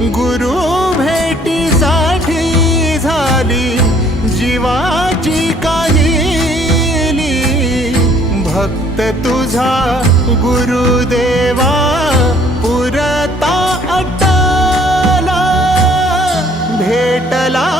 गुरु भेटीसाठी झाली जीवाची काहिली. भक्त तुझा गुरुदेवा पुरता अटला. भेटला